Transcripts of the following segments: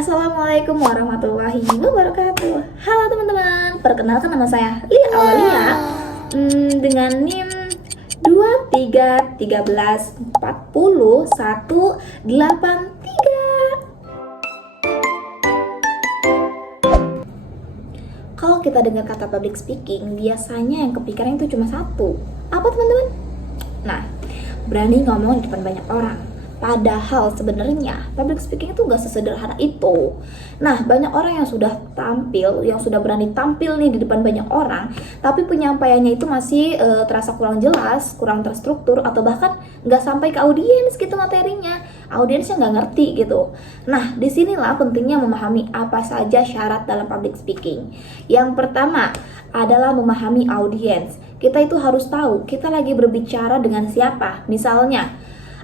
Assalamualaikum warahmatullahi wabarakatuh. Halo teman-teman, perkenalkan nama saya Lia Aulia dengan NIM 23134183. Kalau kita dengar kata public speaking, biasanya yang kepikiran itu cuma satu. Apa teman-teman? Nah, berani ngomong di depan banyak orang. Padahal sebenarnya public speaking itu gak sesederhana itu. Nah, banyak orang yang sudah tampil, yang sudah berani tampil nih di depan banyak orang, tapi penyampaiannya itu masih terasa kurang jelas, kurang terstruktur, atau bahkan gak sampai ke audiens gitu materinya. Audiensnya gak ngerti gitu. Nah, disinilah pentingnya memahami apa saja syarat dalam public speaking. Yang pertama adalah memahami audiens. Kita itu harus tahu kita lagi berbicara dengan siapa. Misalnya,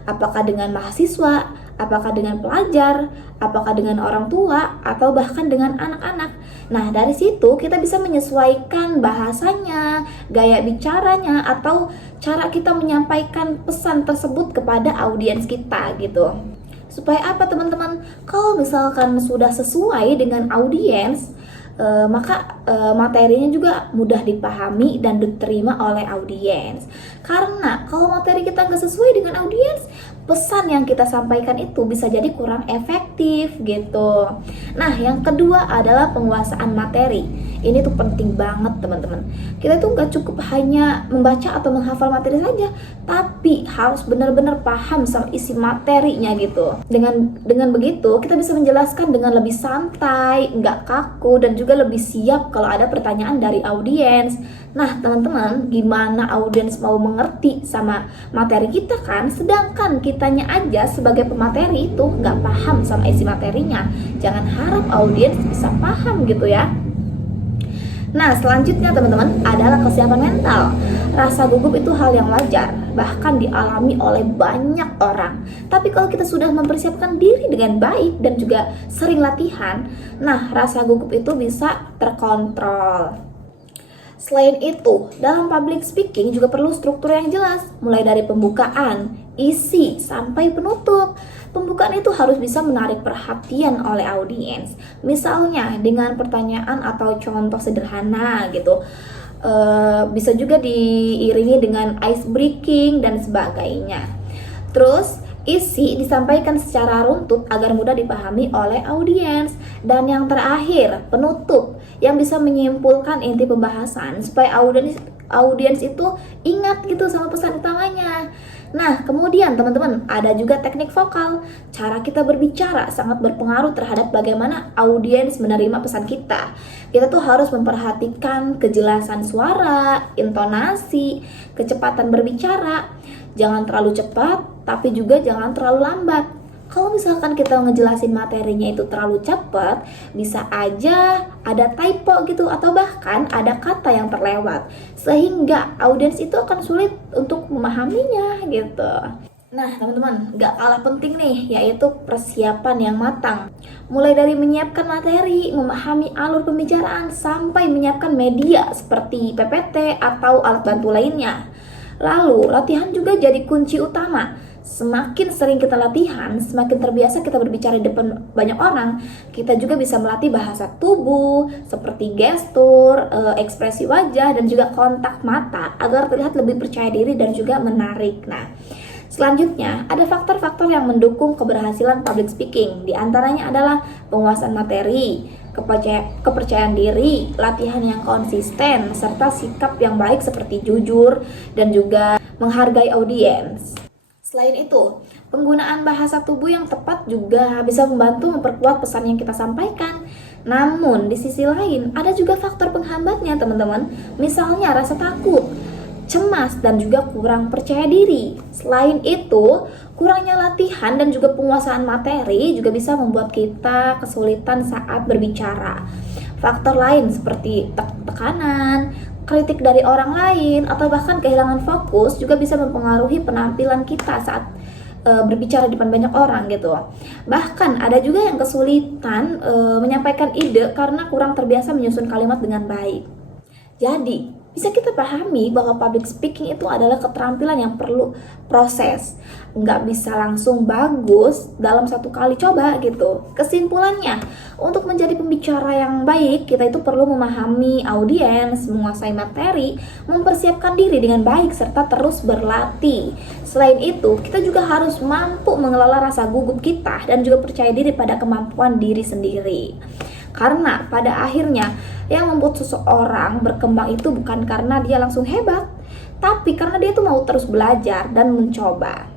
apakah dengan mahasiswa, apakah dengan pelajar, apakah dengan orang tua, atau bahkan dengan anak-anak. Nah, dari situ kita bisa menyesuaikan bahasanya, gaya bicaranya, atau cara kita menyampaikan pesan tersebut kepada audiens kita gitu. Supaya apa teman-teman? Kalau misalkan sudah sesuai dengan audiens, maka materinya juga mudah dipahami dan diterima oleh audiens. Karena kalau materi kita nggak sesuai dengan audiens, pesan yang kita sampaikan itu bisa jadi kurang efektif gitu. Nah, yang kedua adalah penguasaan materi. Ini tuh penting banget teman-teman. Kita tuh nggak cukup hanya membaca atau menghafal materi saja, tapi harus benar-benar paham sama isi materinya gitu. Dengan begitu kita bisa menjelaskan dengan lebih santai, nggak kaku, dan juga lebih siap kalau ada pertanyaan dari audiens. Nah teman-teman, gimana audiens mau mengerti sama materi kita kan? Sedangkan kitanya aja sebagai pemateri itu nggak paham sama isi materinya. Jangan harap audiens bisa paham gitu ya. Nah, selanjutnya teman-teman adalah kesiapan mental. Rasa gugup itu hal yang wajar, bahkan dialami oleh banyak orang. Tapi kalau kita sudah mempersiapkan diri dengan baik dan juga sering latihan, nah rasa gugup itu bisa terkontrol. Selain itu, dalam public speaking juga perlu struktur yang jelas, mulai dari pembukaan, isi, sampai penutup. Pembukaan itu harus bisa menarik perhatian oleh audiens. Misalnya dengan pertanyaan atau contoh sederhana gitu. Bisa juga diiringi dengan ice breaking dan sebagainya. Terus isi disampaikan secara runtut agar mudah dipahami oleh audiens. Dan yang terakhir, penutup yang bisa menyimpulkan inti pembahasan supaya audiens itu ingat gitu sama pesan utamanya. Nah, kemudian teman-teman, ada juga teknik vokal. Cara kita berbicara sangat berpengaruh terhadap bagaimana audiens menerima pesan kita. Kita tuh harus memperhatikan kejelasan suara, intonasi, kecepatan berbicara. Jangan terlalu cepat, tapi juga jangan terlalu lambat. Kalau misalkan kita ngejelasin materinya itu terlalu cepat, bisa aja ada typo gitu, atau bahkan ada kata yang terlewat, sehingga audiens itu akan sulit untuk memahaminya gitu. Nah teman-teman, gak kalah penting nih, yaitu persiapan yang matang. Mulai dari menyiapkan materi, memahami alur pembicaraan, sampai menyiapkan media seperti PPT atau alat bantu lainnya. Lalu, latihan juga jadi kunci utama. Semakin sering kita latihan, semakin terbiasa kita berbicara di depan banyak orang, kita juga bisa melatih bahasa tubuh, seperti gestur, ekspresi wajah, dan juga kontak mata, agar terlihat lebih percaya diri dan juga menarik. Nah, selanjutnya, ada faktor-faktor yang mendukung keberhasilan public speaking. Di antaranya adalah penguasaan materi, kepercayaan diri, latihan yang konsisten, serta sikap yang baik seperti jujur dan juga menghargai audiens. Selain itu, penggunaan bahasa tubuh yang tepat juga bisa membantu memperkuat pesan yang kita sampaikan. Namun, di sisi lain, ada juga faktor penghambatnya teman-teman. Misalnya rasa takut, cemas, dan juga kurang percaya diri. Selain itu, kurangnya latihan dan juga penguasaan materi juga bisa membuat kita kesulitan saat berbicara. Faktor lain seperti tekanan, kritik dari orang lain, atau bahkan kehilangan fokus juga bisa mempengaruhi penampilan kita saat berbicara di depan banyak orang gitu. Bahkan ada juga yang kesulitan menyampaikan ide karena kurang terbiasa menyusun kalimat dengan baik. Jadi, bisa kita pahami bahwa public speaking itu adalah keterampilan yang perlu proses. Nggak bisa langsung bagus dalam satu kali coba gitu. Kesimpulannya, untuk menjadi pembicara yang baik, kita itu perlu memahami audiens, menguasai materi, mempersiapkan diri dengan baik, serta terus berlatih. Selain itu, kita juga harus mampu mengelola rasa gugup kita dan juga percaya diri pada kemampuan diri sendiri. Karena pada akhirnya yang membuat seseorang berkembang itu bukan karena dia langsung hebat, tapi karena dia tuh mau terus belajar dan mencoba.